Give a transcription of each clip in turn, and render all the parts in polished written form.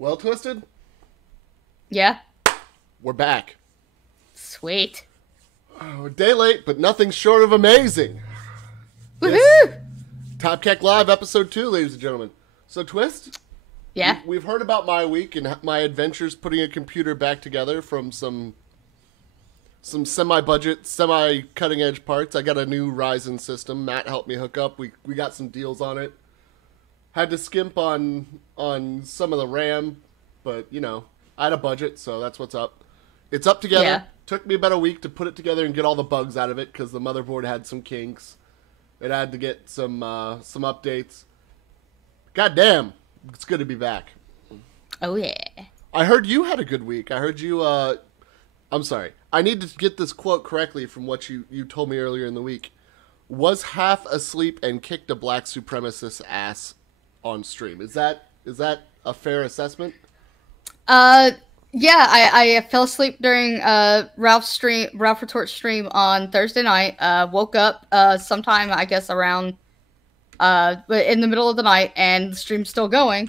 Well, Twisted, Yeah. we're back. Sweet. We're a day late, but nothing short of amazing. Yes, Woohoo! Top Keck Live, Episode 2, ladies and gentlemen. So, Twist, Yeah. we've heard about my week and my adventures putting a computer back together from some semi-budget, semi-cutting-edge parts. I got a new Ryzen system. Matt helped me hook up. We got some deals on it. Had to skimp on some of the RAM, but, I had a budget, so that's what's up. It's up together. Yeah. Took me about a week to put it together and get all the bugs out of it because the motherboard had some kinks. It had to get some updates. God damn, it's good to be back. Oh, yeah. I heard you had a good week. I heard you, I'm sorry. I need to get this quote correctly from what you told me earlier in the week. Was half asleep and kicked a black supremacist ass on stream. Is that a fair assessment? Yeah, I fell asleep during Ralph Retort's stream on Thursday night. Woke up sometime, I guess, around in the middle of the night, and the stream's still going.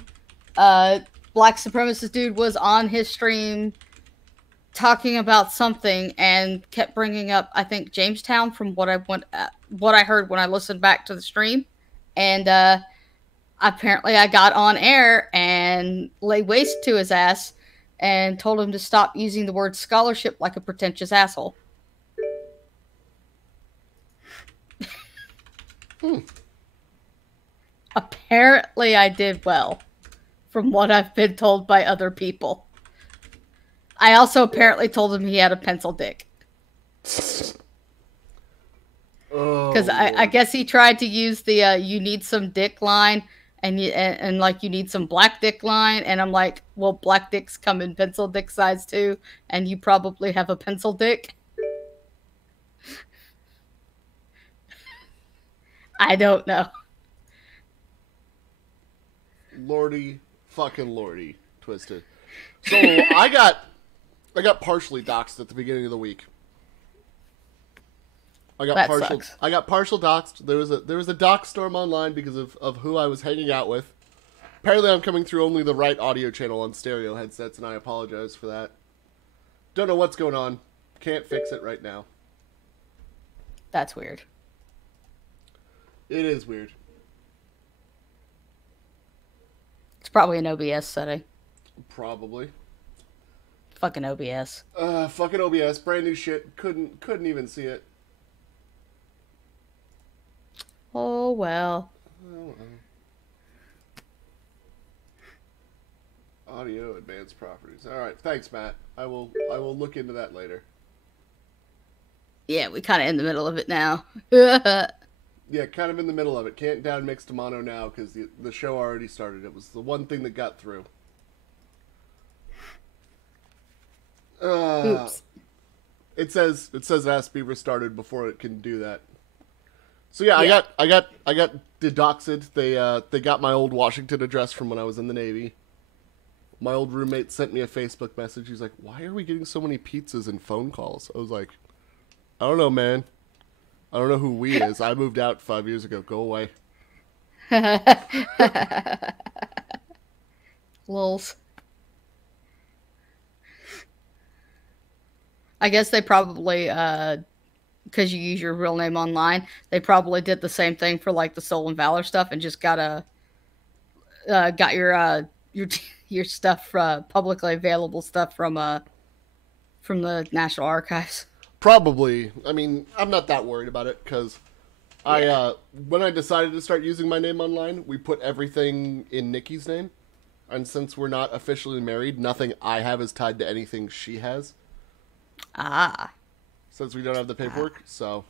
Black supremacist dude was on his stream talking about something and kept bringing up, I think, Jamestown from what I heard when I listened back to the stream, and apparently I got on air and laid waste to his ass and told him to stop using the word scholarship like a pretentious asshole. Apparently I did well, from what I've been told by other people. I also apparently told him he had a pencil dick. Because I guess he tried to use the you need some dick line, and like you need some black dick line, and I'm like, well, black dicks come in pencil dick size too, and you probably have a pencil dick. I don't know. Lordy, fucking lordy, Twisted. So I got partially doxxed at the beginning of the week. Sucks. I got partial doxxed. There was a dox storm online because of who I was hanging out with. Apparently I'm coming through only the right audio channel on stereo headsets, and I apologize for that. Don't know what's going on. Can't fix it right now. That's weird. It is weird. It's probably an OBS setting. Probably. Fucking OBS. Fucking OBS, brand new shit. Couldn't even see it. Oh well. Oh, audio advanced properties. All right, thanks, Matt. I will look into that later. Yeah, we kind of in the middle of it now. Yeah, kind of in the middle of it. Can't down mix to mono now because the show already started. It was the one thing that got through. Oops. It says it has to be restarted before it can do that. So yeah, Yeah. I got dedoxed. They got my old Washington address from when I was in the Navy. My old roommate sent me a Facebook message. He's like, "Why are we getting so many pizzas and phone calls?" I was like, "I don't know, man. I don't know who we is. I moved out 5 years ago. Go away." Lols. I guess they probably, because you use your real name online, they probably did the same thing for like the Soul and Valor stuff, and just got your stuff, publicly available stuff from the National Archives. Probably. I mean, I'm not that worried about it because when I decided to start using my name online, we put everything in Nikki's name, and since we're not officially married, nothing I have is tied to anything she has. Ah. Since we don't have the paperwork, so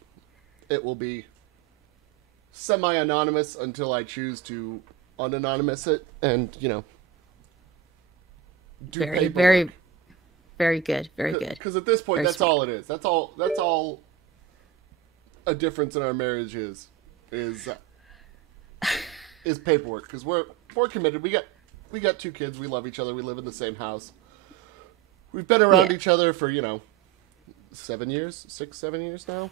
it will be semi-anonymous until I choose to unanonymous it, and do Very, paperwork. very, very good. Very good. Because at this point, Very that's smart. all it is. That's all a difference in our marriage is paperwork. Because we're committed. We got 2 kids. We love each other. We live in the same house. We've been around each other for 7 years, 7 years now,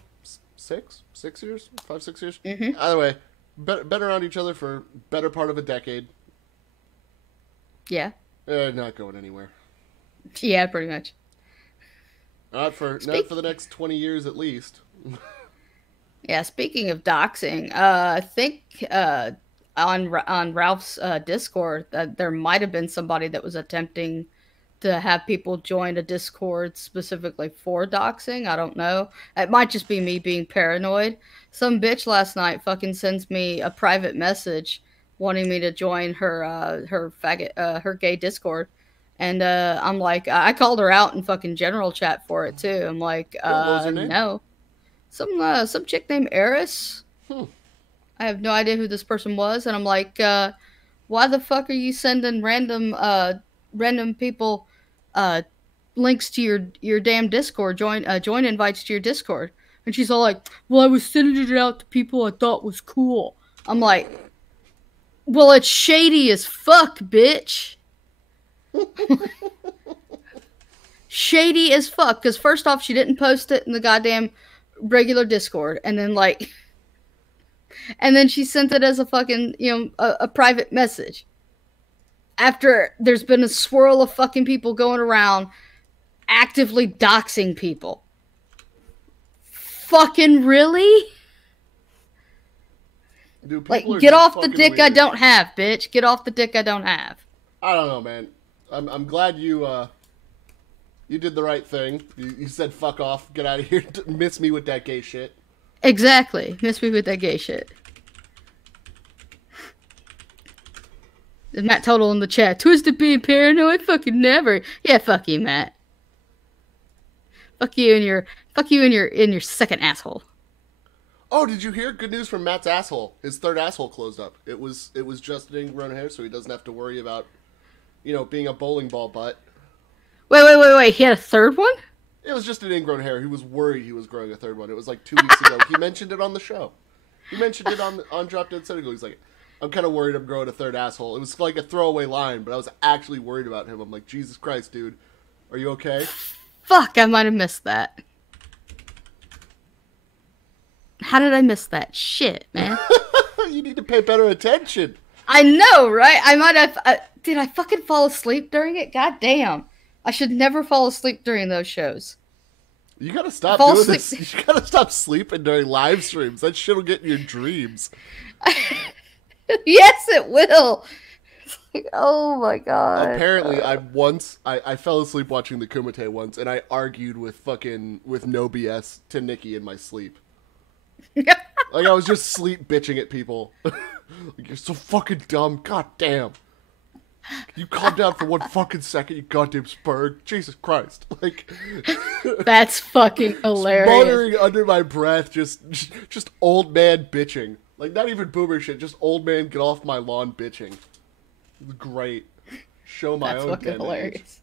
6 years, 5, 6 years. Mm-hmm. Either way, been around each other for better part of a decade. Yeah. Not going anywhere. Yeah, pretty much. Not for the next 20 years at least. Yeah, speaking of doxing, I think on Ralph's Discord that there might have been somebody that was attempting to have people join a Discord specifically for doxing. I don't know. It might just be me being paranoid. Some bitch last night fucking sends me a private message wanting me to join her gay Discord. And I'm like, I called her out in fucking general chat for it too. I'm like, What was her name? no. Some chick named Eris. I have no idea who this person was, and I'm like, why the fuck are you sending random people links to your damn Discord, join invites to your Discord? And she's all like, well, I was sending it out to people I thought was cool. I'm like, well, it's shady as fuck, bitch. Shady as fuck, because first off, she didn't post it in the goddamn regular Discord, and then she sent it as a fucking, a private message. After there's been a swirl of fucking people going around actively doxing people. Fucking really? Dude, like, get off the dick weird. I don't have, bitch. Get off the dick I don't have. I don't know, man. I'm glad you did the right thing. You said fuck off, get out of here, miss me with that gay shit. Exactly. Miss me with that gay shit. Matt Total in the chat. Twisted being paranoid? Fucking never. Yeah, fuck you, Matt. Fuck you and your second asshole. Oh, did you hear? Good news from Matt's asshole. His third asshole closed up. It was just an ingrown hair, so he doesn't have to worry about, being a bowling ball butt. Wait. He had a third one? It was just an ingrown hair. He was worried he was growing a third one. It was like 2 weeks ago. He mentioned it on the show. He mentioned it on Drop Dead Cynical. He's like, I'm kind of worried I'm growing a third asshole. It was like a throwaway line, but I was actually worried about him. I'm like, Jesus Christ, dude. Are you okay? Fuck, I might have missed that. How did I miss that? Shit, man. You need to pay better attention. I know, right? I might have... did I fucking fall asleep during it? God damn. I should never fall asleep during those shows. You gotta stop doing this. You gotta stop sleeping during live streams. That shit'll get in your dreams. Yes, it will. It's like, oh my god. Apparently, I fell asleep watching the Kumite once, and I argued with no BS to Nikki in my sleep. Like, I was just sleep bitching at people. Like, you're so fucking dumb. God damn. You calm down for 1 fucking second, you goddamn spurg. Jesus Christ. Like, that's fucking hilarious. Muttering under my breath, just old man bitching. Like, not even boomer shit, just old man get off my lawn bitching. Great. Show my own fucking hilarious.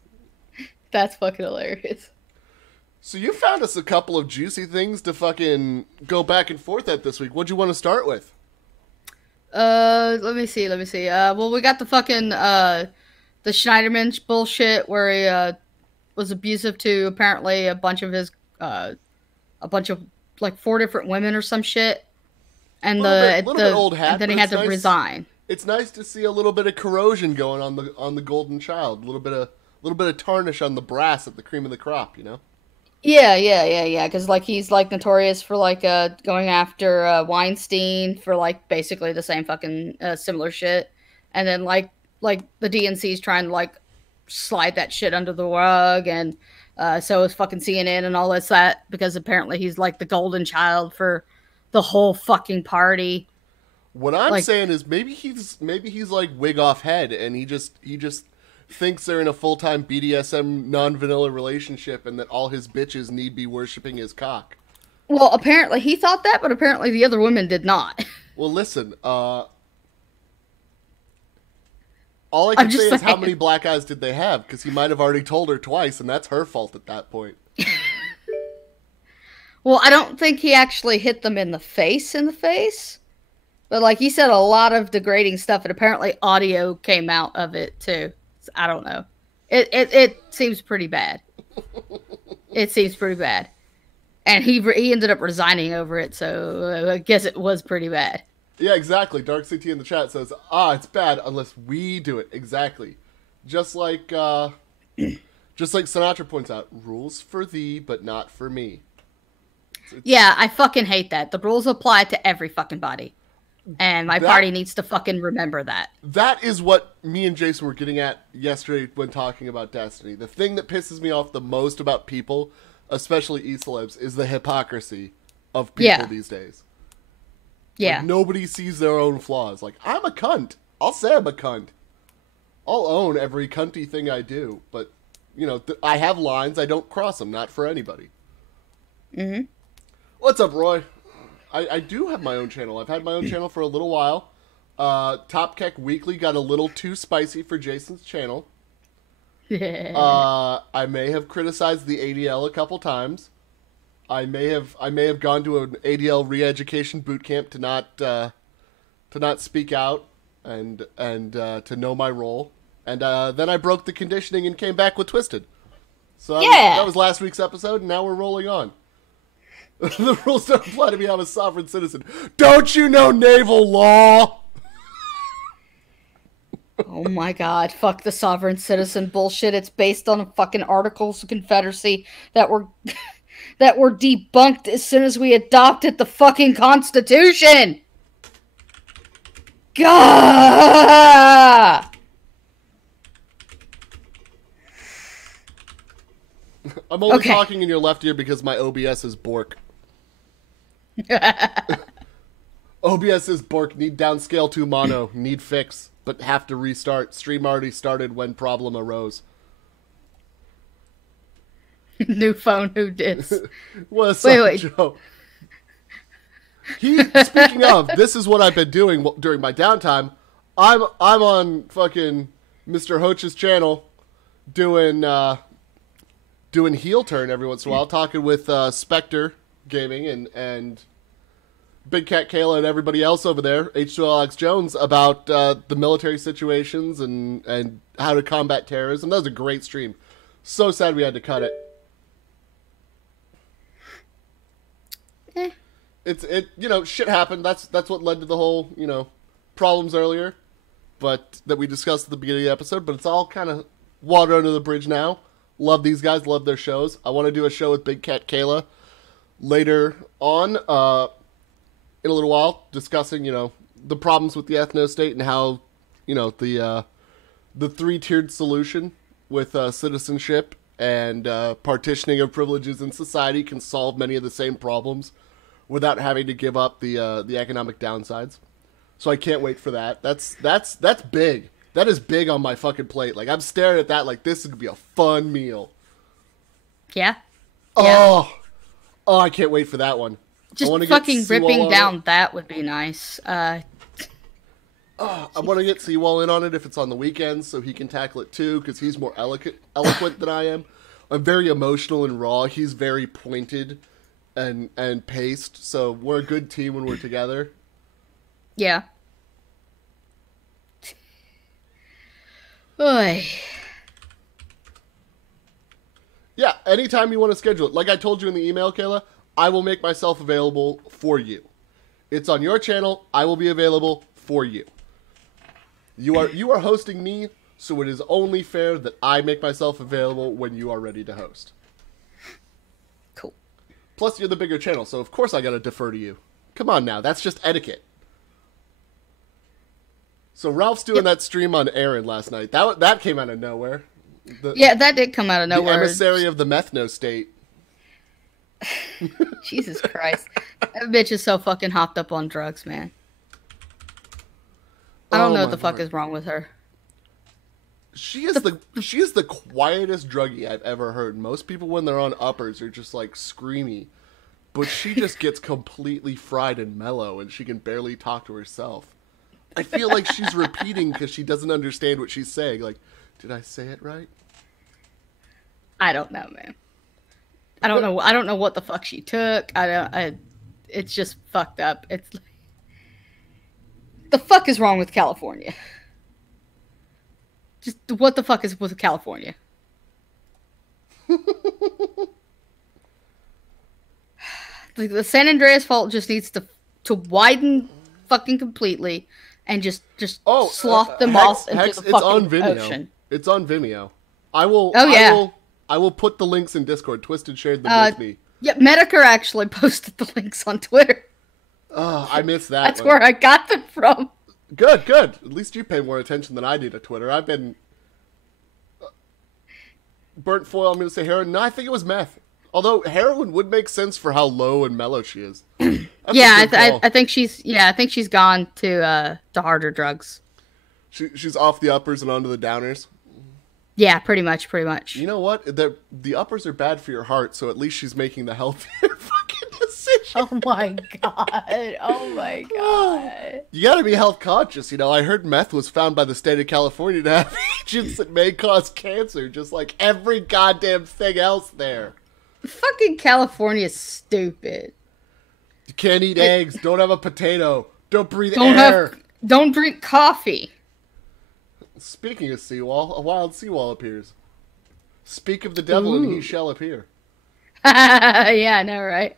That's fucking hilarious. So you found us a couple of juicy things to fucking go back and forth at this week. What'd you want to start with? Let me see. Well, we got the fucking, the Schneiderman bullshit where he, was abusive to apparently a bunch of like 4 different women or some shit. And little bit old hat, and then he had to resign. It's nice to see a little bit of corrosion going on the golden child. A little bit of tarnish on the brass at the cream of the crop, you know? Yeah. Because like he's like notorious for like going after Weinstein for like basically the same fucking similar shit, and then like the DNC's trying to like slide that shit under the rug, and so is fucking CNN and all that because apparently he's like the golden child for the whole fucking party. What I'm saying is maybe he's like wig off head, and he just thinks they're in a full-time BDSM non-vanilla relationship and that all his bitches need be worshipping his cock. Well, apparently he thought that, but apparently the other women did not. Well, listen, all I can say is how many black eyes did they have? Because he might have already told her twice, and that's her fault at that point. Well, I don't think he actually hit them in the face. But, like, he said a lot of degrading stuff, and apparently audio came out of it, too. So, I don't know. It seems pretty bad. It seems pretty bad. And he ended up resigning over it, so I guess it was pretty bad. Yeah, exactly. Dark CT in the chat says, it's bad unless we do it. Exactly. Just like Sinatra points out, rules for thee, but not for me. Yeah, I fucking hate that. The rules apply to every fucking body. And my party needs to fucking remember that. That is what me and Jason were getting at yesterday when talking about Destiny. The thing that pisses me off the most about people, especially E-celebs, is the hypocrisy of people these days. Yeah. Like, nobody sees their own flaws. Like, I'm a cunt. I'll say I'm a cunt. I'll own every cunty thing I do. But, you know, I have lines. I don't cross them. Not for anybody. Mm-hmm. What's up, Roy? I do have my own channel. I've had my own channel for a little while. Top Keck Weekly got a little too spicy for Jason's channel. I may have criticized the ADL a couple times. I may have gone to an ADL re-education boot camp to not speak out and to know my role. And then I broke the conditioning and came back with Twisted. So that was last week's episode, and now we're rolling on. The rules don't apply to me. I'm a sovereign citizen. Don't you know naval law? Oh my god, fuck the sovereign citizen bullshit. It's based on fucking Articles of Confederacy that were debunked as soon as we adopted the fucking Constitution. God! I'm only talking in your left ear because my OBS is Bork. OBS is Bork. Need downscale to mono. Need fix, but have to restart. Stream already started when problem arose. New phone, who dis? What's up, Joe? Speaking of, this is what I've been doing during my downtime. I'm on fucking Mr. Hoach's channel doing heel turn every once in a while, talking with Spectre Gaming and Big Cat Kayla and everybody else over there, H2L Alex Jones, about the military situations and how to combat terrorism. That was a great stream. So sad we had to cut it. Shit happened. That's what led to the whole, problems earlier, but that we discussed at the beginning of the episode, but it's all kind of water under the bridge now. Love these guys, love their shows. I want to do a show with Big Cat Kayla later on in a little while, discussing, the problems with the ethno-state and how, the three-tiered solution with citizenship and partitioning of privileges in society can solve many of the same problems without having to give up the economic downsides. So I can't wait for that. That's big. That is big on my fucking plate. Like, I'm staring at that like this is going to be a fun meal. Yeah. Oh, I can't wait for that one. Just fucking ripping down that would be nice. I want to get Seawall in on it if it's on the weekends so he can tackle it too, because he's more eloquent than I am. I'm very emotional and raw. He's very pointed and paced, so we're a good team when we're together. Yeah. Oy. Yeah, anytime you want to schedule it. Like I told you in the email, Kayla, I will make myself available for you. It's on your channel. I will be available for you. You are hosting me, so it is only fair that I make myself available when you are ready to host. Cool. Plus, you're the bigger channel, so of course I gotta defer to you. Come on now, that's just etiquette. So Ralph's doing that stream on Aaron last night. That came out of nowhere. That did come out of nowhere. The emissary of the Methno state. Jesus Christ. That bitch is so fucking hopped up on drugs, man. I don't know what the fuck is wrong with her. She is the quietest druggie I've ever heard. Most people when they're on uppers are just like screamy. But she just gets completely fried and mellow and she can barely talk to herself. I feel like she's repeating because she doesn't understand what she's saying. Like, did I say it right? I don't know, man. I don't know. I don't know what the fuck she took. It's just fucked up. It's like, the fuck is wrong with California? Just what the fuck is with California? The San Andreas Fault just needs to widen fucking completely and just slough them off into the fucking ocean. It's on Vimeo. I will. Oh, yeah. I will put the links in Discord. Twisted shared them with me. Yeah, Medicare actually posted the links on Twitter. I missed that. That's where I got them from. Good. At least you pay more attention than I do to Twitter. I've been burnt foil. I'm going to say heroin. No, I think it was meth. Although heroin would make sense for how low and mellow she is. Yeah, I think she's gone to harder drugs. She's off the uppers and onto the downers. Yeah, pretty much. You know what? The uppers are bad for your heart, so at least she's making the healthier fucking decision. Oh my god. You gotta be health conscious, you know. I heard meth was found by the state of California to have agents that may cause cancer, just like every goddamn thing else there. Fucking California's stupid. You can't eat eggs, don't have a potato, don't breathe air. Don't drink coffee. Speaking of seawall, a wild seawall appears. Speak of the devil and he shall appear. Yeah, I know, right?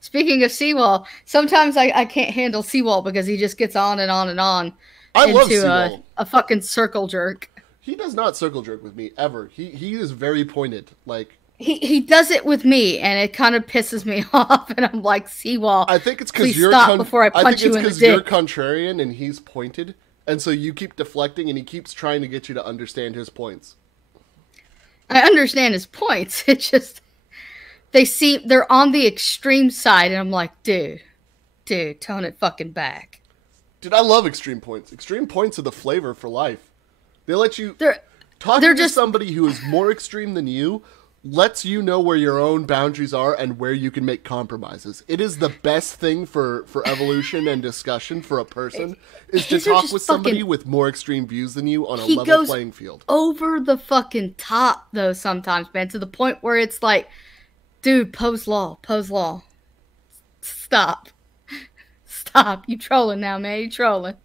Speaking of seawall, sometimes I can't handle seawall because he just gets on and on and on. I love seawall. A fucking circle jerk. He does not circle jerk with me, ever. He is very pointed, like... He does it with me, and it kind of pisses me off, and I'm like, seawall, I think it's because you're stop before I punch you in the dick. You're contrarian and he's pointed. And so you keep deflecting, and he keeps trying to get you to understand his points. I understand his points. It's just they're on the extreme side, and I'm like, dude, tone it fucking back. Dude, I love extreme points. Extreme points are the flavor for life. They let you talking to somebody who is more extreme than you. Lets you know where your own boundaries are and where you can make compromises. It is the best thing for evolution and discussion for a person is to talk with somebody with more extreme views than you on a level playing field. Over the fucking top, though, sometimes, man, to the point where it's like, dude, pose law. Stop. You trolling now, man. You trolling.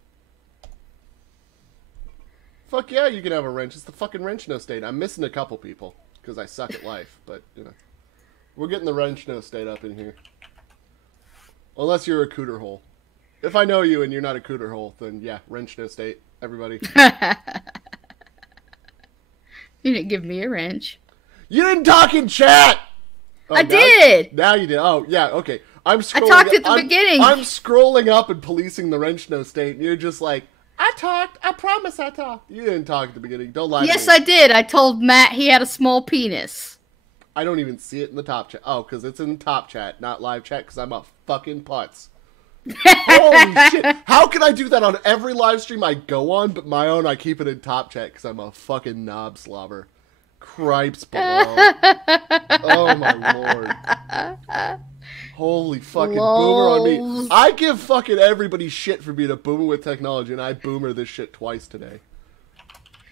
Fuck yeah, you can have a wrench. It's the fucking wrench no state. I'm missing a couple people. Because I suck at life, but, you know. We're getting the wrench no state up in here. Unless you're a cooter hole. If I know you and you're not a cooter hole, then yeah, wrench no state, everybody. You didn't give me a wrench. You didn't talk in chat! Oh, I did! Now you did. Oh, yeah, okay. I talked at the beginning. I'm scrolling up and policing the wrench no state, and you're just like, I talked. I promise I talked. You didn't talk at the beginning. Don't lie to me. Yes, I did. I told Matt he had a small penis. I don't even see it in the top chat. Oh, because it's in top chat, not live chat, because I'm a fucking putz. Holy shit. How can I do that on every live stream I go on, but my own I keep it in top chat, because I'm a fucking knob slobber. Cripes below. Oh, my lord. Holy fucking boomer on me. I give fucking everybody shit for being a boomer with technology, and I boomer this shit twice today.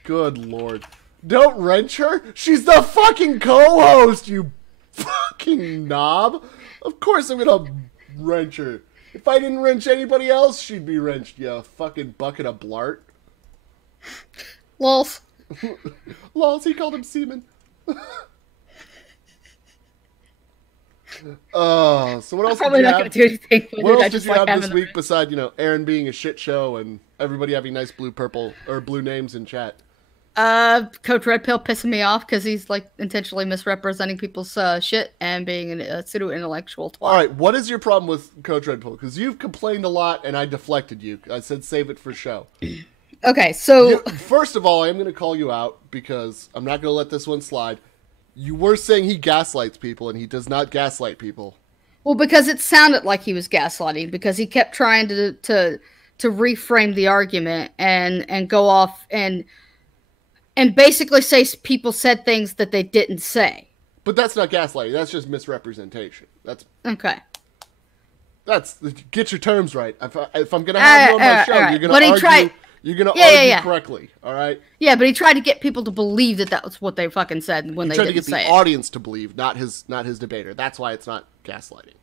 Good lord. Don't wrench her? She's the fucking co-host, you fucking knob. Of course I'm gonna wrench her. If I didn't wrench anybody else, she'd be wrenched, you fucking bucket of blart. Lols. Lols, he called him semen. So what else I'm probably not going to do anything with What it. else did you have this week besides, you know, Aaron being a shit show and everybody having nice blue names in chat? Coach Red Pill pissing me off because he's like intentionally misrepresenting people's shit and being a pseudo-intellectual twat. All right, what is your problem with Coach Red Pill? Because you've complained a lot and I deflected you. I said save it for show. Okay, so... First of all, I am going to call you out because I'm not going to let this one slide. You were saying he gaslights people, and he does not gaslight people. Well, because it sounded like he was gaslighting, because he kept trying to reframe the argument and go off and basically say people said things that they didn't say. But that's not gaslighting. That's just misrepresentation. That's okay. Get your terms right. If I'm gonna have you on my show, right. You're gonna argue. You're gonna argue correctly, all right? Yeah, but he tried to get people to believe that was what they fucking said when they didn't say it. He tried to get the audience to believe, not his debater. That's why it's not gaslighting.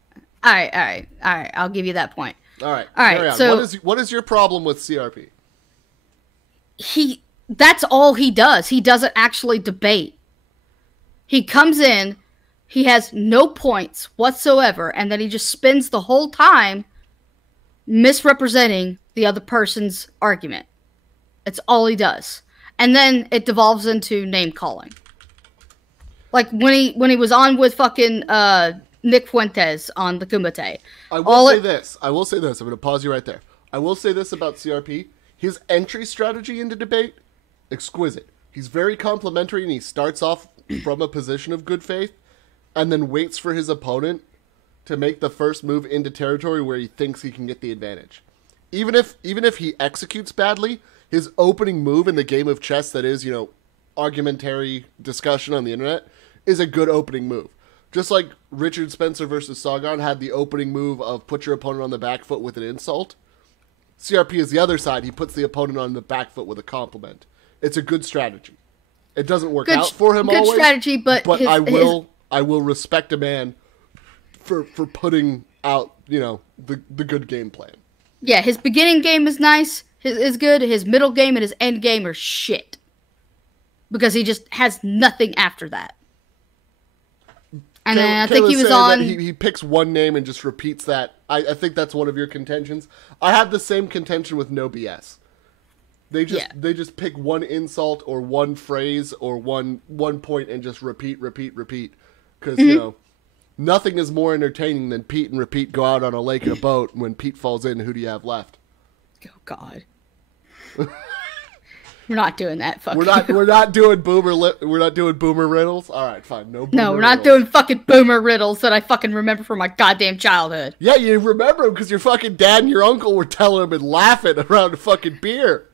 All right. I'll give you that point. All right. Carry on. So what is your problem with CRP? That's all he does. He doesn't actually debate. He comes in, he has no points whatsoever, and then he just spends the whole time misrepresenting the other person's argument. That's all he does. and then it devolves into name calling. Like when he was on with fucking Nick Fuentes on the Kumite. I will say this. I'm going to pause you right there. I will say this about CRP. His entry strategy into debate, exquisite. He's very complimentary, and he starts off from a position of good faith, and then waits for his opponent to make the first move into territory where he thinks he can get the advantage. Even if he executes badly, his opening move in the game of chess that is, argumentary discussion on the internet is a good opening move. Just like Richard Spencer versus Saugon had the opening move of put your opponent on the back foot with an insult. CRP is the other side. He puts the opponent on the back foot with a compliment. It's a good strategy. It doesn't work out for him always. Good strategy, but I will respect a man for putting out, the good game plan. Yeah, his beginning game is nice, is good. His middle game and his end game are shit. Because he just has nothing after that. And then I think he was on... He picks one name and just repeats that. I think that's one of your contentions. I have the same contention with No BS. They just pick one insult or one phrase or one point and just repeat. Because, nothing is more entertaining than Pete and repeat go out on a lake in a boat. When Pete falls in, who do you have left? Oh, God. We're not doing that. We're not doing boomer riddles. All right, fine. No, we're not doing fucking boomer riddles that I fucking remember from my goddamn childhood. Yeah, you remember them because your fucking dad and your uncle were telling them and laughing around a fucking beer.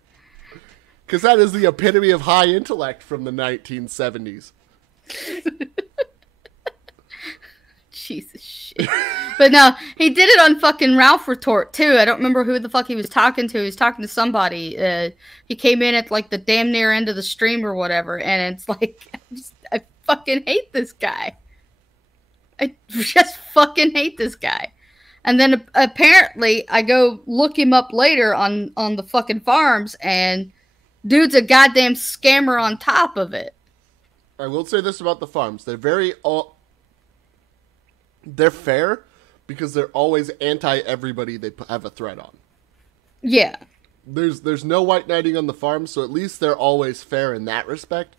Because that is the epitome of high intellect from the 1970s. Jesus shit. But no, he did it on fucking Ralph Retort too. I don't remember who the fuck he was talking to. He was talking to somebody. He came in at like the damn near end of the stream or whatever, and it's like I fucking hate this guy. I just fucking hate this guy. And then apparently I go look him up later on the fucking forums, and dude's a goddamn scammer on top of it. I will say this about the farms. They're fair because they're always anti-everybody they have a threat on. Yeah. There's no white knighting on the farms, so at least they're always fair in that respect.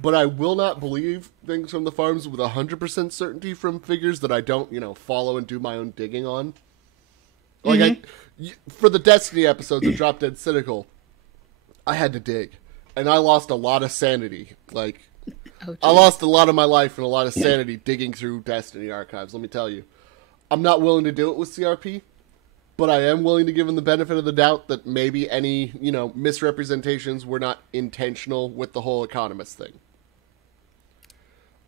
But I will not believe things from the farms with 100% certainty from figures that I don't, follow and do my own digging on. Like, for the Destiny episodes of Drop Dead Cynical, I had to dig. And I lost a lot of sanity. Like... I lost a lot of my life and a lot of sanity digging through Destiny archives, let me tell you. I'm not willing to do it with CRP, but I am willing to give him the benefit of the doubt that maybe any, misrepresentations were not intentional with the whole Economist thing.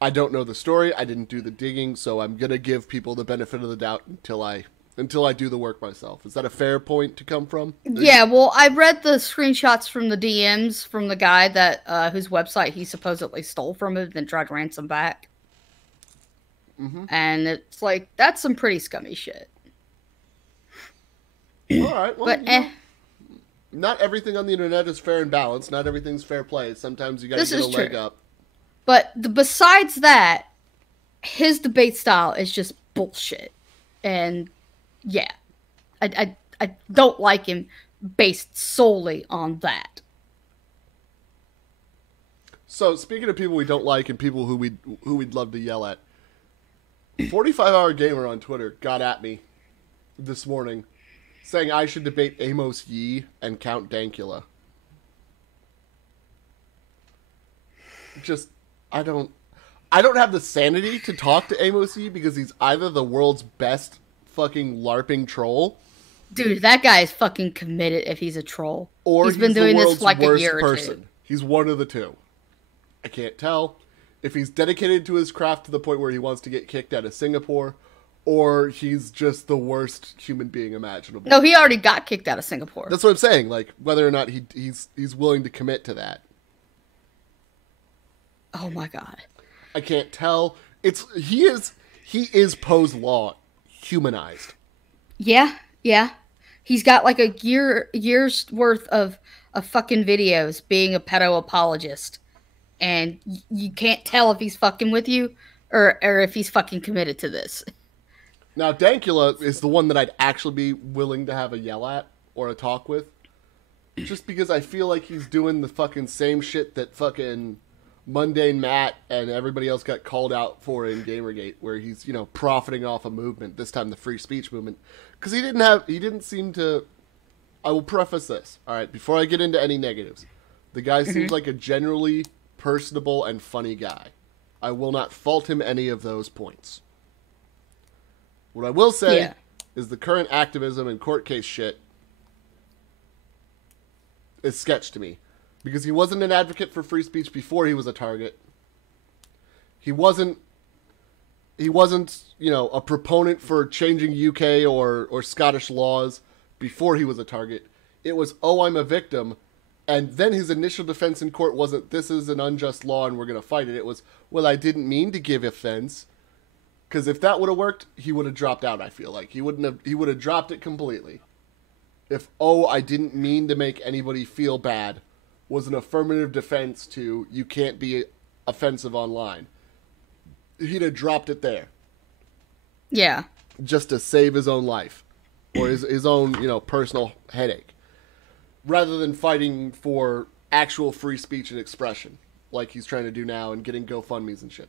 I don't know the story, I didn't do the digging, so I'm going to give people the benefit of the doubt until I do the work myself. Is that a fair point to come from? Yeah, well, I read the screenshots from the DMs from the guy that whose website he supposedly stole from him and then tried to ransom back. Mm-hmm. And it's like, that's some pretty scummy shit. All right, well, not everything on the internet is fair and balanced. Not everything's fair play. Sometimes you gotta get a leg up. But besides that, his debate style is just bullshit. And... yeah, I don't like him based solely on that. So speaking of people we don't like and people who we'd love to yell at, 45-hour Gamer on Twitter got at me this morning, saying I should debate Amos Yee and Count Dankula. Just I don't have the sanity to talk to Amos Yee because he's either the world's best fucking LARPing troll. Dude, that guy is fucking committed if he's a troll. Or he's been doing this for like a year or two. He's one of the two. I can't tell if he's dedicated to his craft to the point where he wants to get kicked out of Singapore, or he's just the worst human being imaginable. No, he already got kicked out of Singapore. That's what I'm saying. Like, whether or not he's willing to commit to that. Oh my god. I can't tell. He is Poe's Law humanized. Yeah. He's got like a year's worth of fucking videos being a pedo apologist. And you can't tell if he's fucking with you or if he's fucking committed to this. Now, Dankula is the one that I'd actually be willing to have a yell at or a talk with. just because I feel like he's doing the fucking same shit that fucking Mundane Matt and everybody else got called out for in Gamergate, where he's, profiting off a movement, this time the free speech movement. Because he didn't seem to... I will preface this, alright, before I get into any negatives. The guy seems like a generally personable and funny guy. I will not fault him any of those points. What I will say is the current activism and court case shit is sketch to me. Because he wasn't an advocate for free speech before he was a target. He wasn't, a proponent for changing UK or Scottish laws before he was a target. It was, I'm a victim. And then his initial defense in court wasn't, this is an unjust law and we're going to fight it. It was, well, I didn't mean to give offense. Because if that would have worked, he would have dropped out, I feel like. He would have dropped it completely. If, I didn't mean to make anybody feel bad, was an affirmative defense to, you can't be offensive online, he'd have dropped it there. Yeah. Just to save his own life. Or his own, personal headache. Rather than fighting for actual free speech and expression, like he's trying to do now and getting GoFundMes and shit.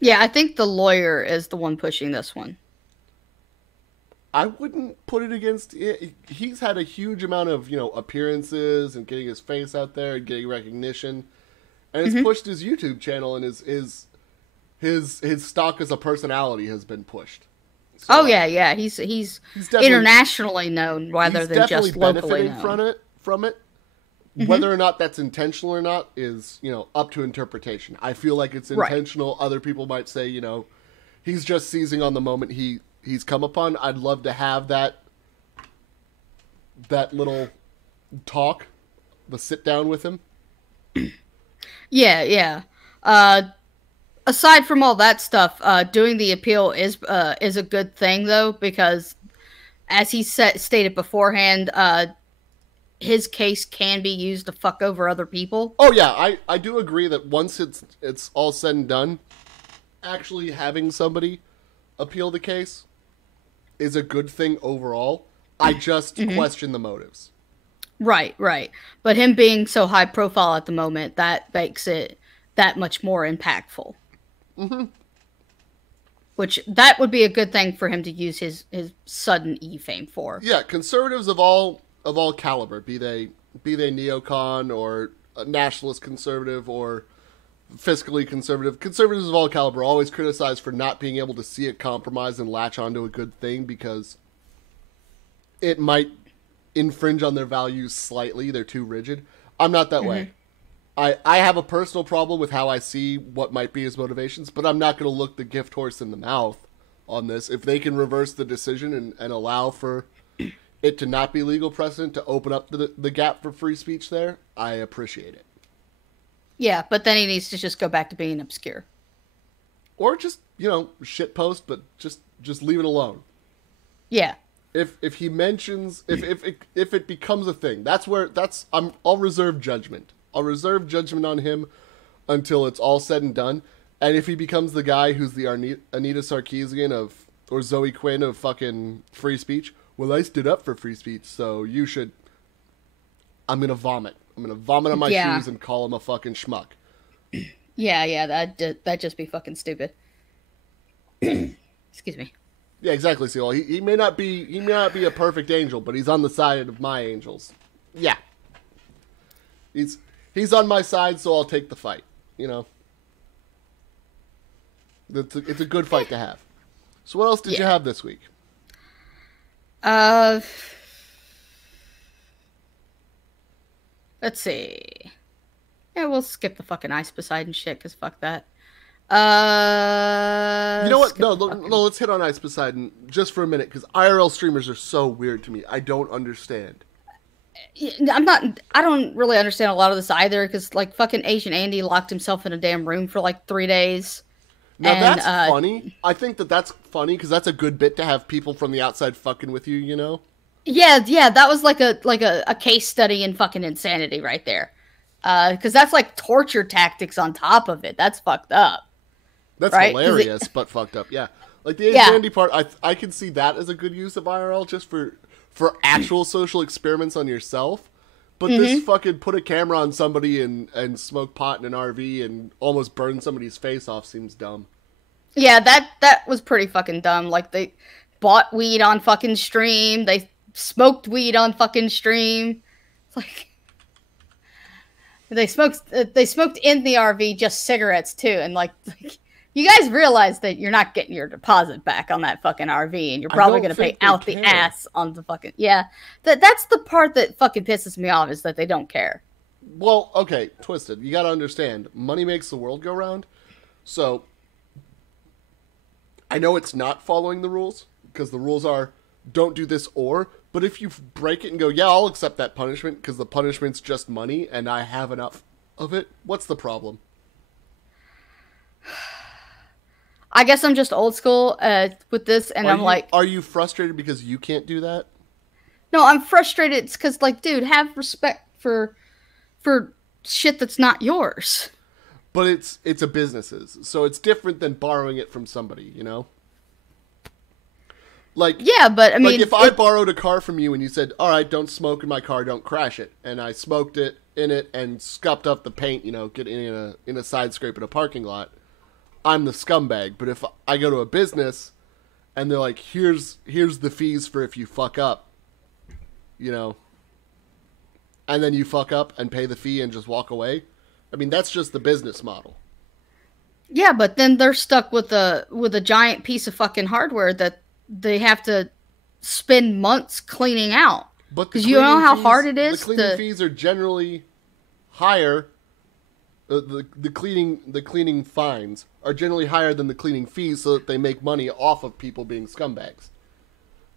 Yeah, I think the lawyer is the one pushing this one. I wouldn't put it against... He's had a huge amount of, appearances and getting his face out there and getting recognition. And it's pushed his YouTube channel, and his stock as a personality has been pushed. So, yeah. He's internationally known rather than just locally known. From it. Whether or not that's intentional or not is, up to interpretation. I feel like it's intentional. Right. Other people might say, he's just seizing on the moment he's come upon. I'd love to have that little talk, the sit down with him. Yeah. Aside from all that stuff, doing the appeal is a good thing, though, because as he stated beforehand, his case can be used to fuck over other people. Oh yeah, I do agree that once it's all said and done, actually having somebody appeal the case is a good thing overall. I just question the motives. Right. But him being so high profile at the moment, that makes it that much more impactful. Which, that would be a good thing for him to use his sudden e-fame for. Yeah, conservatives of all caliber, be they neocon or a nationalist conservative or fiscally conservative, conservatives of all caliber always criticized for not being able to see a compromise and latch onto a good thing because it might infringe on their values slightly. They're too rigid. I'm not that way. I have a personal problem with how I see what might be his motivations, but I'm not going to look the gift horse in the mouth on this. If they can reverse the decision and allow for it to not be legal precedent to open up the gap for free speech there, I appreciate it. Yeah, but then he needs to just go back to being obscure. Or just, shit post, but just leave it alone. Yeah. If he mentions, if it becomes a thing, I'll reserve judgment. I'll reserve judgment on him until it's all said and done. And if he becomes the guy who's the Anita Sarkeesian or Zoe Quinn of fucking free speech, well, I stood up for free speech, so you should... I'm going to vomit. I'm going to vomit on my shoes and call him a fucking schmuck. Yeah, that'd just be fucking stupid. Excuse me. Yeah, exactly, Seal. He may not be a perfect angel, but he's on the side of my angels. Yeah. He's on my side, so I'll take the fight, It's a good fight to have. So what else did you have this week? Let's see. Yeah, we'll skip the fucking Ice Poseidon shit, because fuck that. You know what? No, let's hit on Ice Poseidon just for a minute, because IRL streamers are so weird to me. I don't understand. I don't really understand a lot of this either, because, fucking Asian Andy locked himself in a damn room for, 3 days. Now, that's funny. I think that's funny, because that's a good bit to have people from the outside fucking with you, Yeah, that was like a case study in fucking insanity right there. Because that's torture tactics on top of it. That's fucked up. That's right? Hilarious, but fucked up. Yeah, the insanity part. I can see that as a good use of IRL just for actual social experiments on yourself. But this fucking put a camera on somebody and smoke pot in an RV and almost burn somebody's face off seems dumb. Yeah, that was pretty fucking dumb. Like, they bought weed on fucking stream. They smoked weed on fucking stream. It's like, they smoked in the RV just cigarettes too, and like you guys realize that you're not getting your deposit back on that fucking RV, and you're probably going to pay out the ass on the fucking That's the part that fucking pisses me off, is that they don't care. Well, okay, Twisted, you got to understand, money makes the world go round. So I know it's not following the rules, because the rules are don't do this but if you break it and go, yeah, I'll accept that punishment because the punishment's just money and I have enough of it, what's the problem? I guess I'm just old school with this, and Are you frustrated because you can't do that? No, I'm frustrated. It's because, like, dude, have respect for shit that's not yours. But it's a business's, so it's different than borrowing it from somebody, you know? Like, yeah, but I mean, like if I borrowed a car from you and you said, all right, don't smoke in my car, don't crash it, and I smoked it in it and scuffed up the paint, you know, get in a side scrape in a parking lot, I'm the scumbag. But if I go to a business and they're like, here's the fees for if you fuck up, you know, and then you fuck up and pay the fee and just walk away, I mean, that's just the business model. Yeah, but then they're stuck with a giant piece of fucking hardware that they have to spend months cleaning out. Because you know how hard it is. The cleaning fees are generally higher. The cleaning fines are generally higher than the cleaning fees, so that they make money off of people being scumbags.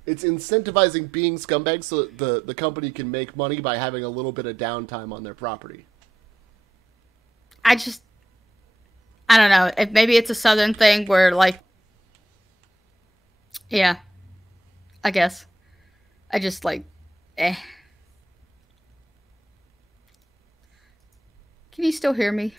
It's incentivizing being scumbags so that the company can make money by having a little bit of downtime on their property. I don't know. Maybe it's a Southern thing where, like, yeah, I guess. I just, like, Can you still hear me?